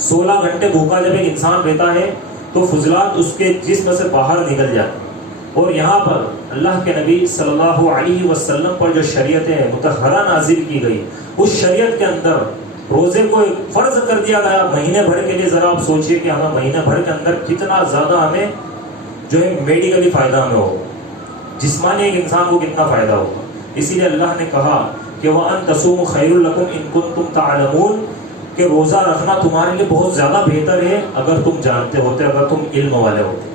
16 گھنٹے بھوکا جب ایک انسان رہتا ہے تو فضلات اس کے جسم سے باہر نکل جاتے ہیں۔ اور یہاں پر اللہ کے نبی صلی اللہ علیہ وسلم پر جو شریعت مطہرہ نازل کی گئی، اس شریعت کے اندر روزے کو ایک فرض کر دیا گیا مہینے بھر کے لیے۔ ذرا آپ سوچئے کہ ہمیں مہینے بھر کے اندر کتنا زیادہ ہمیں جو ہے میڈیکلی فائدہ ہمیں ہوگا، جسمانی ایک انسان کو کتنا فائدہ ہوگا۔ اسی لیے اللہ نے کہا کہ وَأَن تَصُومُوا خَيْرٌ لَكُمْ إِن كُنتُمْ تَعْلَمُونَ، کہ روزہ رکھنا تمہارے لیے بہت زیادہ بہتر ہے اگر تم جانتے ہوتے، اگر تم علم والے ہوتے۔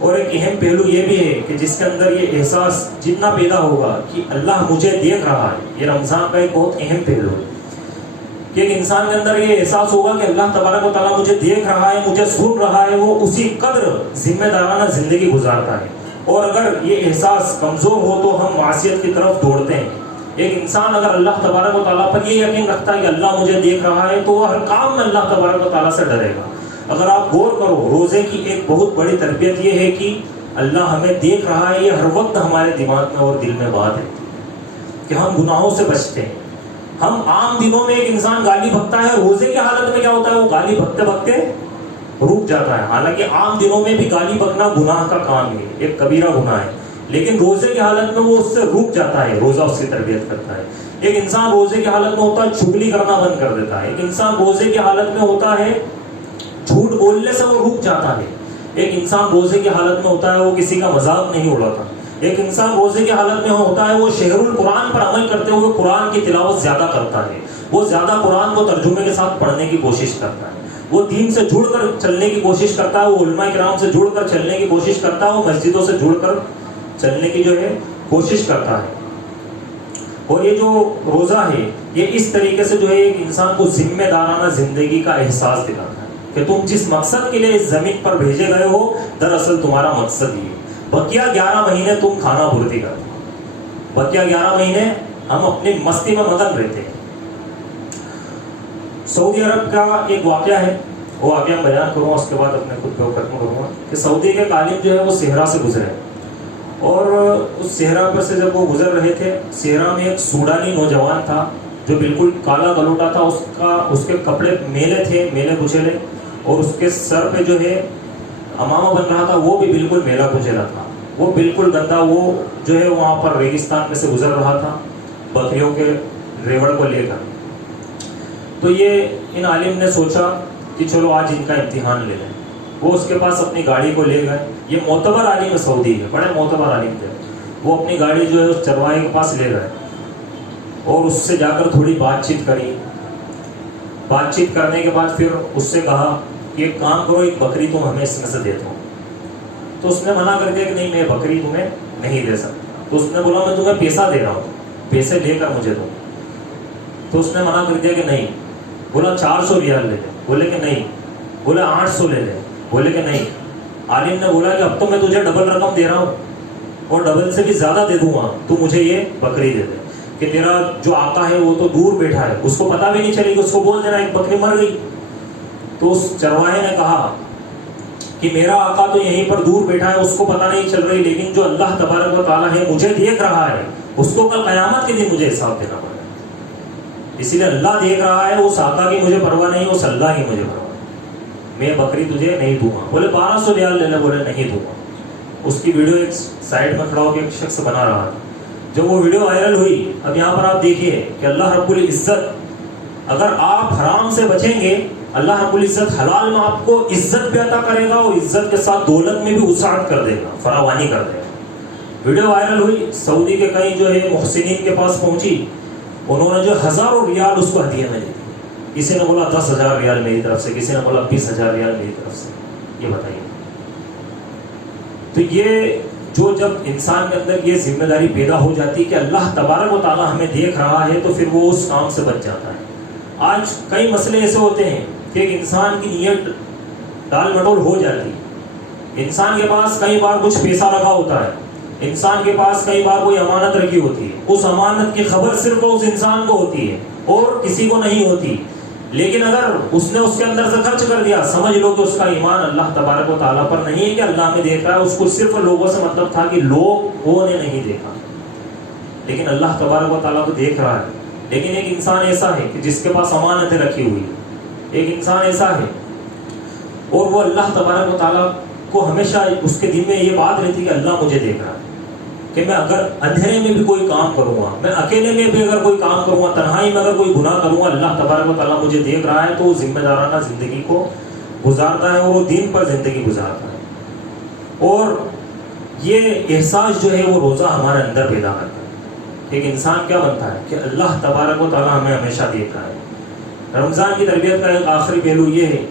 اور ایک اہم پہلو یہ بھی ہے کہ جس کے اندر یہ احساس جتنا پیدا ہوگا کہ اللہ مجھے دیکھ رہا ہے، یہ رمضان کا ایک بہت اہم پہلو ہے کہ ایک انسان کے اندر یہ احساس ہوگا کہ اللہ تبارک و تعالیٰ مجھے دیکھ رہا ہے، مجھے سن رہا ہے، وہ اسی قدر ذمہ دارانہ زندگی گزارتا ہے۔ اور اگر یہ احساس کمزور ہو تو ہم معصیت کی طرف دوڑتے ہیں۔ ایک انسان اگر اللہ تبارک و تعالیٰ پر یہ یقین رکھتا ہے کہ اللہ مجھے دیکھ رہا ہے تو وہ ہر کام میں اللہ تبارک و تعالیٰ سے ڈرے گا۔ اگر آپ غور کرو، روزے کی ایک بہت بڑی تربیت یہ ہے کہ اللہ ہمیں دیکھ رہا ہے، یہ ہر وقت ہمارے دماغ میں اور دل میں بات ہے کہ ہم گناہوں سے بچتے ہیں۔ ہم عام دنوں میں ایک انسان گالی بکتا ہے، روزے کی حالت میں کیا ہوتا ہے؟ وہ گالی بکتے بکتے رک جاتا ہے۔ حالانکہ عام دنوں میں بھی گالی بکنا گناہ کا کام ہے، ایک کبیرہ گناہ ہے، لیکن روزے کی حالت میں وہ اس سے رک جاتا ہے، روزہ اس کی تربیت کرتا ہے۔ ایک انسان روزے کی حالت میں ہوتا ہے چغلی کرنا بند کر دیتا ہے، ایک انسان روزے کی حالت میں ہوتا ہے جھوٹ بولنے سے وہ رک جاتا ہے، ایک انسان روزے کی حالت میں ہوتا ہے وہ کسی کا مذاق نہیں اڑاتا، ایک انسان روزے کی حالت میں ہوتا ہے وہ شہر القرآن پر عمل کرتے ہوئے قرآن کی تلاوت زیادہ کرتا ہے، وہ زیادہ قرآن کو ترجمے کے ساتھ پڑھنے کی کوشش کرتا ہے، وہ دین سے جڑ کر چلنے کی کوشش کرتا ہے، وہ علماء کرام سے جڑ کر چلنے کی کوشش کرتا ہے، وہ مسجدوں سے جڑ کر چلنے کی جو ہے کوشش کرتا ہے۔ اور یہ جو روزہ ہے یہ اس طریقے سے جو ہے ایک انسان کو ذمہ دارانہ زندگی کا احساس دلاتا ہے کہ تم جس مقصد کے لیے اس زمین پر بھیجے گئے ہو دراصل تمہارا مقصد یہ ہے۔ بقیہ 11 مہینے تم کھانا پھرتی کرتے ہو، بقیہ 11 مہینے ہم اپنی مستی میں مگن رہتے ہیں۔ سعودی عرب کا ایک واقعہ ہے، وہ واقعہ بیان کروں اس کے بعد اپنے خود کو ختم کروں گا کہ سعودی کے عالم جو ہے وہ صحرا سے گزرے، اور اس صحرا پر سے جب وہ گزر رہے تھے، صحرا میں ایک سوڈانی نوجوان تھا جو بالکل کالا کلوٹا تھا، اس کے کپڑے میلے تھے، میلے کچیلے، اور اس کے سر پہ جو ہے امامہ بن رہا تھا وہ بھی بالکل میلا کچیلا تھا، وہ بالکل گندا، وہ جو ہے وہاں پر ریگستان میں سے گزر رہا تھا بکریوں کے ریوڑ کو لے کر۔ تو یہ ان عالم نے سوچا کہ چلو آج ان کا امتحان لے لیں۔ وہ اس کے پاس اپنی گاڑی کو لے گئے، یہ معتبر عالم سعودی ہے، بڑے معتبر عالم تھے، وہ اپنی گاڑی جو ہے اس چرواہے کے پاس لے گئے اور اس سے جا کر تھوڑی بات چیت کری۔ بات چیت کرنے کے بعد پھر اس سے کہا کہ ایک کام کرو، ایک بکری تم ہمیں اس میں سے دے دو۔ تو اس نے منع کر دیا کہ نہیں، میں بکری تمہیں نہیں دے سکتا۔ تو اس نے بولا میں تمہیں پیسہ دے رہا ہوں، پیسے لے کر مجھے دو۔ تو اس نے منع کر دیا کہ نہیں، بولا 400 ریال لے لے، بولے کہ نہیں، بولا 800 لے لے، بولے کہ نہیں۔ عالم نے بولا کہ اب تو میں تجھے ڈبل رقم دے رہا ہوں اور ڈبل سے بھی زیادہ دے دوں گا، تو مجھے یہ بکری دے دے کہ تیرا جو آقا ہے وہ تو دور بیٹھا ہے، اس کو پتہ بھی نہیں چلے گی، اس کو بول دینا ایک بکری مر گئی۔ تو اس چرواہے نے کہا کہ میرا آقا تو یہیں پر دور بیٹھا ہے، اس کو پتہ نہیں چل رہی، لیکن جو اللہ تبارک و تعالیٰ ہے مجھے دیکھ رہا ہے، اس کو کل قیامت کے دن مجھے حساب دینا پڑے گا۔ اسی لیے اللہ دیکھ رہا ہے، اس آقا کی مجھے پرواہ نہیں، اس اللہ کی مجھے پرواہ ہے، میں بکری تجھے نہیں دوں گا۔ بولے 1200 ریال لے لے، بولے نہیں دوں گا۔ اس کی ویڈیو ایک سائڈ میں کھڑا ہو کے ایک شخص بنا رہا تھا۔ جب وہ ویڈیو وائرل ہوئی، اب یہاں پر آپ دیکھیے کہ اللہ رب العزت اگر آپ حرام سے بچیں گے، اللہ رب العزت حلال میں آپ کو عزت بھی عطا کرے گا اور عزت کے ساتھ دولت میں بھی وسعت کر دے گا، فراوانی کر دے گا۔ ویڈیو وائرل ہوئی، سعودی کے کئی جو ہے محسنین کے پاس پہنچی، انہوں نے جو 1000 ریال اس کو ہدیے میں دی۔ کسی نے بولا 10,000 ریال میری طرف سے، کسی نے بولا 20,000 ریال میری طرف سے۔ یہ بتائیے، تو یہ جو جب انسان کے اندر یہ ذمہ داری پیدا ہو جاتی ہے کہ اللہ تبارک و تعالیٰ ہمیں دیکھ رہا ہے، تو پھر وہ اس کام سے بچ جاتا ہے۔ آج کئی مسئلے ایسے ہوتے ہیں کہ ایک انسان کی نیت ڈال مٹول ہو جاتی ہے، انسان کے پاس کئی بار کچھ پیسہ رکھا ہوتا ہے، انسان کے پاس کئی بار کوئی امانت رکھی ہوتی ہے، اس امانت کی خبر صرف اس انسان کو ہوتی ہے اور کسی کو نہیں ہوتی، لیکن اگر اس نے اس کے اندر سے خرچ کر دیا، سمجھ لو کہ اس کا ایمان اللہ تبارک و تعالیٰ پر نہیں ہے کہ اللہ ہمیں دیکھ رہا ہے، اس کو صرف لوگوں سے مطلب تھا کہ لوگوں نے نہیں دیکھا، لیکن اللہ تبارک و تعالیٰ تو دیکھ رہا ہے۔ لیکن ایک انسان ایسا ہے کہ جس کے پاس امانتیں رکھی ہوئی، ایک انسان ایسا ہے اور وہ اللہ تبارک و تعالیٰ کو ہمیشہ اس کے دل میں یہ بات رہتی کہ اللہ مجھے دیکھ رہا ہے، کہ میں اگر اندھیرے میں بھی کوئی کام کروں گا، میں اکیلے میں بھی اگر کوئی کام کروں گا، تنہائی میں اگر کوئی گناہ کروں گا، اللہ تبارک و تعالیٰ مجھے دیکھ رہا ہے، تو وہ ذمہ دارانہ زندگی کو گزارتا ہے اور وہ دین پر زندگی گزارتا ہے۔ اور یہ احساس جو ہے وہ روزہ ہمارے اندر پیدا کرتا ہے۔ ایک انسان کیا بنتا ہے کہ اللہ تبارک و تعالیٰ ہمیں ہمیشہ دیکھ رہا ہے۔ رمضان کی تربیت کا ایک آخری پہلو یہ ہے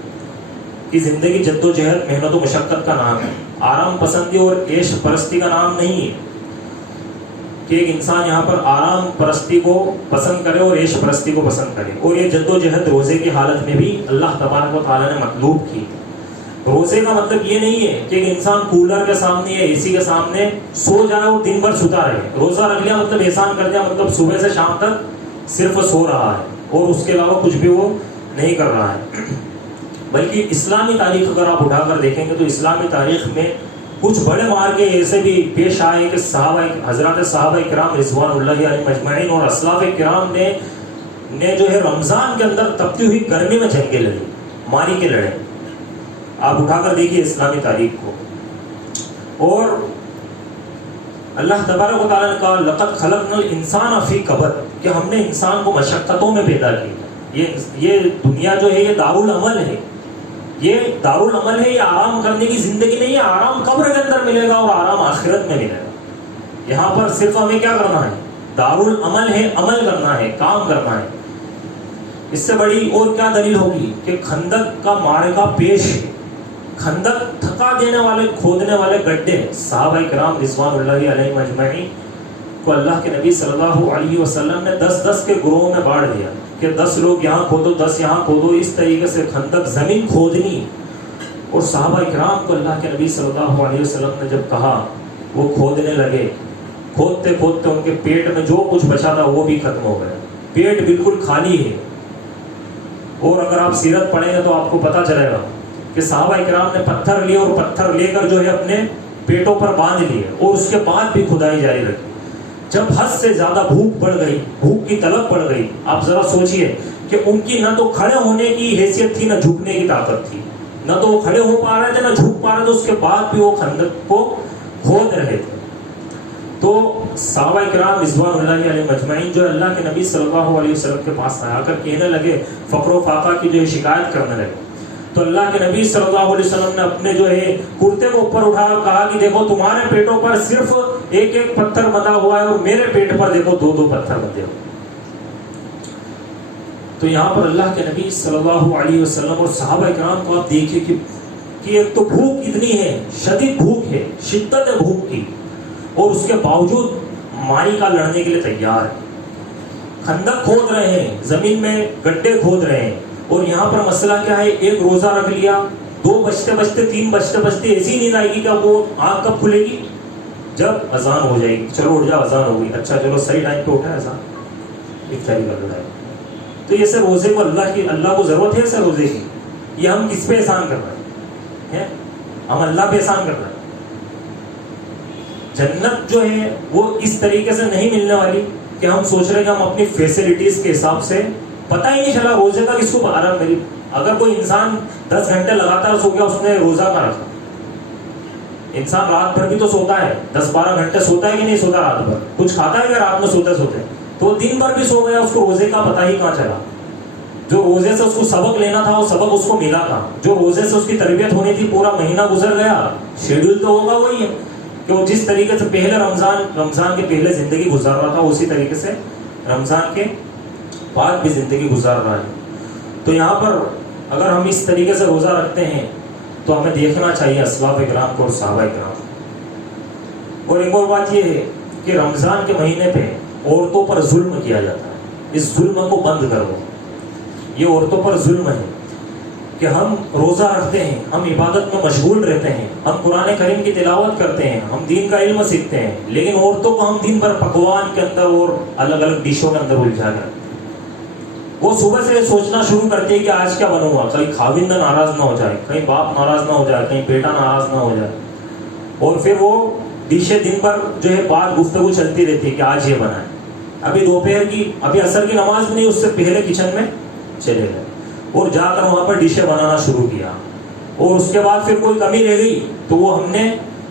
کہ زندگی جد و جہد، محنت و مشقت کا نام ہے، آرام پسندی اور عیش پرستی کا نام نہیں ہے، کہ ایک انسان یہاں پر آرام پرستی کو پسند کرے اور عیش پرستی کو پسند کرے۔ اور یہ جد و جہد روزے کی حالت میں بھی اللہ تبارک و تعالیٰ نے مطلوب کی۔ روزے کا مطلب یہ نہیں ہے کہ ایک انسان کولر کے سامنے یا اے سی کے سامنے سو جائے اور دن بھر سوتا رہے۔ روزہ رکھ لیا مطلب احسان کر دیا، مطلب صبح سے شام تک صرف سو رہا ہے اور اس کے علاوہ کچھ بھی وہ نہیں کر رہا ہے۔ بلکہ اسلامی تاریخ اگر آپ اٹھا کر دیکھیں گے تو اسلامی تاریخ میں کچھ بڑے مارکے ایسے بھی پیش آئے کہ حضرات صحابہ کرام رضوان اللہ علیہم اجمعین اور اسلاف کرام نے جو ہے رمضان کے اندر تپتی ہوئی گرمی میں جنگیں لڑی، ماری کے لڑے۔ آپ اٹھا کر دیکھیے اسلامی تاریخ کو۔ اور اللہ تبارک و تعالیٰ نے کہا لقد خلقنا الانسان فی کبد، کہ ہم نے انسان کو مشقتوں میں پیدا کیا۔ یہ دنیا جو ہے یہ دارالعمل ہے، یہ دارالعمل ہے، یہ آرام کرنے کی زندگی نہیں ہے۔ آرام قبر کے اندر ملے گا اور آرام آخرت میں ملے گا۔ یہاں پر صرف ہمیں کیا کرنا ہے؟ دارالعمل ہے، عمل کرنا ہے، کام کرنا ہے۔ اس سے بڑی اور کیا دلیل ہوگی کہ خندق کا معرکہ پیش ہے۔ خندق تھکا دینے والے، کھودنے والے گڈھے، صحابہ کرام رضوان اللہ علیہم اجمعین کو اللہ کے نبی صلی اللہ علیہ وسلم نے 10-10 کے گروہوں میں بانٹ دیا کہ 10 لوگ یہاں کھودو، 10 یہاں کھودو، اس طریقے سے خندق زمین کھودنی۔ اور صحابہ کرام کو اللہ کے نبی صلی اللہ علیہ وسلم نے جب کہا، وہ کھودنے لگے، کھودتے کھودتے ان کے پیٹ میں جو کچھ بچا تھا وہ بھی ختم ہو گیا، پیٹ بالکل خالی ہے۔ اور اگر آپ سیرت پڑھیں گے تو آپ کو پتہ چلے گا کہ صحابہ کرام نے پتھر لیے اور پتھر لے کر جو ہے اپنے پیٹوں پر باندھ لیے اور اس کے بعد بھی کھدائی جاری رکھی۔ جب حد سے زیادہ بھوک بڑھ گئی، بھوک کی طلب بڑھ گئی، آپ ذرا سوچئے کہ ان کی نہ تو کھڑے ہونے کی حیثیت تھی، نہ جھکنے کی طاقت تھی، نہ تو وہ کھڑے ہو پا رہے تھے نہ جھک پا رہے تھے، اس کے بعد بھی وہ خندق کو کھود رہے تھے۔ تو صحابہ کرام رضوان اللہ علیہ مجمعین جو اللہ کے نبی صلی اللہ علیہ وسلم کے پاس آ کر کہنے لگے، فقر و فاقہ کی جو شکایت کرنے لگے، تو اللہ کے نبی صلی اللہ علیہ وسلم نے اپنے جو ہے کرتے کو اوپر اٹھا کہا کہ دیکھو تمہارے پیٹوں پر صرف ایک ایک پتھر بندھا ہوا ہے اور میرے پیٹ پر دیکھو 2-2 پتھر بندھے ہوئے۔ تو یہاں پر اللہ کے نبی صلی اللہ علیہ وسلم اور صحابہ کرام کو آپ دیکھیں کہ ایک تو بھوک اتنی ہے، شدید بھوک ہے، شدت ہے بھوک کی، اور اس کے باوجود ماری کا لڑنے کے لیے تیار ہے۔ خندق کھود رہے ہیں، زمین میں گڈھے کھود رہے ہیں، اور یہاں پر مسئلہ کیا ہے؟ ایک روزہ رکھ لیا، 2 بجتے بجتے 3 بجتے بجتے ایسی نیند آئے گی کہ وہ آنکھ کب کھلے گی؟ جب اذان ہو جائے گی، چلو اٹھ جاؤ اذان ہو گئی، اچھا چلو صحیح ٹائم پہ اٹھا اذان، افطاری کر رہا ہے۔ تو یہ سے روزے کو اللہ کو ضرورت ہے ایسے روزے کی؟ یہ ہم کس پہ احسان کر رہے ہیں؟ ہم اللہ پہ احسان کر رہے ہیں۔ جنت جو ہے وہ اس طریقے سے نہیں ملنے والی کہ ہم سوچ رہے ہیں کہ ہم اپنی فیسلٹیز کے حساب سے، پتہ ہی نہیں چلا روزے کا کس کو آرام ملی۔ اگر کوئی انسان 10 گھنٹے لگاتار سو گیا، اس نے روزہ کا رکھا۔ انسان رات بھر بھی تو سوتا ہے، 10-12 گھنٹے سوتا ہے کہ نہیں سوتا رات بھر؟ کچھ کھاتا ہے کہ رات میں سوتے سوتے؟ تو دن بھر بھی سو گیا، اس کو روزے کا پتہ ہی کہاں چلا۔ جو روزے سے اس کو سبق لینا تھا وہ سبق اس کو ملا تھا، جو روزے سے اس کی تربیت ہونی تھی پورا مہینہ گزر گیا۔ شیڈول تو ہوگا وہی ہے کہ وہ جس طریقے سے پہلے رمضان کے پہلے زندگی گزار رہا تھا، اسی طریقے سے رمضان کے بعد بھی زندگی گزار رہا ہے۔ تو یہاں پر اگر ہم اس طریقے سے روزہ رکھتے ہیں تو ہمیں دیکھنا چاہیے اسلاف کرام کو اور صحابہ کرام۔ اور ایک اور بات یہ ہے کہ رمضان کے مہینے پہ عورتوں پر ظلم کیا جاتا ہے، اس ظلم کو بند کرو. یہ عورتوں پر ظلم ہے کہ ہم روزہ رکھتے ہیں، ہم عبادت میں مشغول رہتے ہیں، ہم قرآن کریم کی تلاوت کرتے ہیں، ہم دین کا علم سیکھتے ہیں، لیکن عورتوں کو ہم دن بھر پکوان کے اندر اور الگ الگ ڈشوں کے اندر الجھا کر وہ صبح سے سوچنا شروع کرتے ہیں کہ آج کیا بنوں گا، کہیں خاوند ناراض نہ ہو جائے، کہیں باپ ناراض نہ ہو جائے، کہیں بیٹا ناراض نہ ہو جائے. اور پھر وہ ڈشیں دن بھر جو ہے بات گفتگو چلتی رہتی ہے کہ آج یہ بنا ہے. ابھی دوپہر کی، ابھی عصر کی نماز بھی نہیں، اس سے پہلے کچن میں چلے گئے اور جا کر وہاں پر ڈشیں بنانا شروع کیا. اور اس کے بعد پھر کوئی کمی رہ گئی تو وہ ہم نے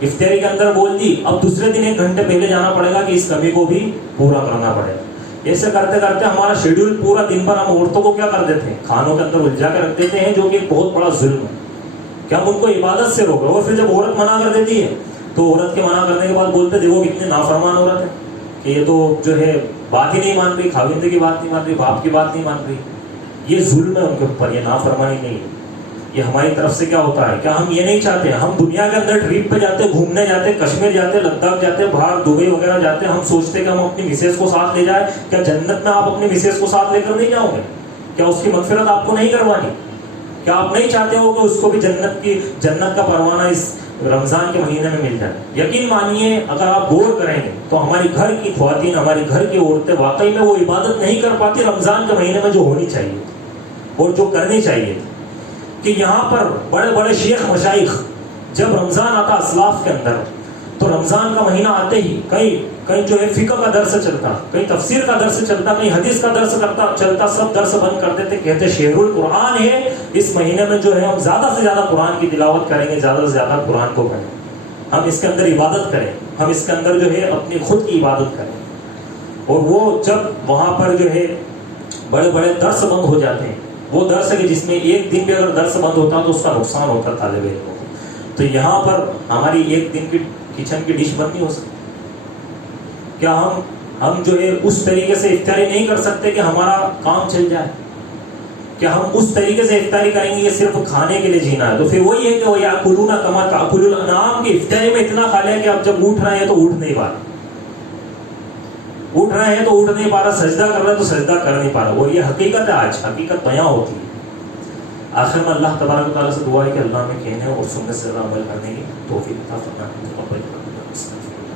افطاری کے اندر بول دی، اب دوسرے دن 1 گھنٹے پہلے جانا پڑے گا کہ اس کمی کو بھی پورا کرنا پڑے گا. ایسے کرتے کرتے ہمارا شیڈیول پورا دن بھر ہم عورتوں کو کیا کر دیتے ہیں، کھانوں کے اندر الجھا کے رکھ دیتے ہیں، جو کہ ایک بہت بڑا ظلم ہے کہ ہم ان کو عبادت سے روک رہے. اور پھر جب عورت منع کر دیتی ہے تو عورت کے منع کرنے کے بعد بولتے دیکھو کتنے نافرمان عورت ہے کہ یہ تو جو ہے بات ہی نہیں مان رہی، خاوند کی بات نہیں مان رہی، باپ کی بات نہیں مان رہی. یہ ظلم ہے ان کے اوپر، یہ نافرمانی نہیں ہے. یہ ہماری طرف سے کیا ہوتا ہے، کیا ہم یہ نہیں چاہتے، ہم دنیا کے اندر ٹرپ پہ جاتے، گھومنے جاتے، کشمیر جاتے، لداخ جاتے، باہر دبئی وغیرہ جاتے، ہم سوچتے کہ ہم اپنی مسز کو ساتھ لے جائیں. کیا جنت میں آپ اپنی مسز کو ساتھ لے کر نہیں جاؤ گے؟ کیا اس کی مغفرت آپ کو نہیں کروانی؟ کیا آپ نہیں چاہتے ہو کہ اس کو بھی جنت کا پروانہ اس رمضان کے مہینے میں مل جائے؟ یقین مانیے اگر آپ غور کریں گے تو ہماری گھر کی خواتین، ہماری گھر کی عورتیں واقعی میں وہ عبادت نہیں کر پاتی رمضان کے مہینے میں جو ہونی چاہیے اور جو کرنی چاہیے. کہ یہاں پر بڑے بڑے شیخ مشائخ جب رمضان آتا اسلاف کے اندر تو رمضان کا مہینہ آتے ہی کہیں جو ہے فقہ کا درس چلتا، کہیں تفسیر کا درس چلتا، کہیں حدیث کا درس چلتا، سب درس بند کر دیتے، کہتے شہر القرآن ہے، اس مہینے میں جو ہے ہم زیادہ سے زیادہ قرآن کی تلاوت کریں گے، زیادہ سے زیادہ قرآن کو پڑھیں، ہم اس کے اندر عبادت کریں، ہم اس کے اندر جو ہے اپنی خود کی عبادت کریں. اور وہ جب وہاں پر جو ہے بڑے بڑے درس بند ہو جاتے ہیں، وہ درس ہے کہ جس میں ایک دن بھی اگر درس بند ہوتا تو اس کا نقصان ہوتا طالب علموں کو. تو یہاں پر ہماری ایک دن کی کچن کی ڈش بند نہیں ہو سکتی. کیا ہم جو ہے اس طریقے سے افطاری نہیں کر سکتے کہ ہمارا کام چل جائے؟ کیا ہم اس طریقے سے افطاری کریں گے کہ صرف کھانے کے لیے جینا ہے؟ تو پھر وہی ہے کہ وہ یاکلون کما تاکل الانعام کی افطاری میں اتنا کھا لیا کہ اب جب اٹھ رہے ہیں تو اٹھ نہیں پا رہے، اٹھ رہے ہیں تو اٹھ نہیں پا رہا، سجدہ کر رہے ہیں تو سجدہ کر نہیں پا رہا. اور یہ حقیقت ہے، آج حقیقت بیاں ہوتی ہے. آخر میں اللہ تبارک و تعالیٰ سے دعا ہے کہ اللہ میں کہنے اور سننے سے عمل کرنے کی توفیق عطا فرمائے.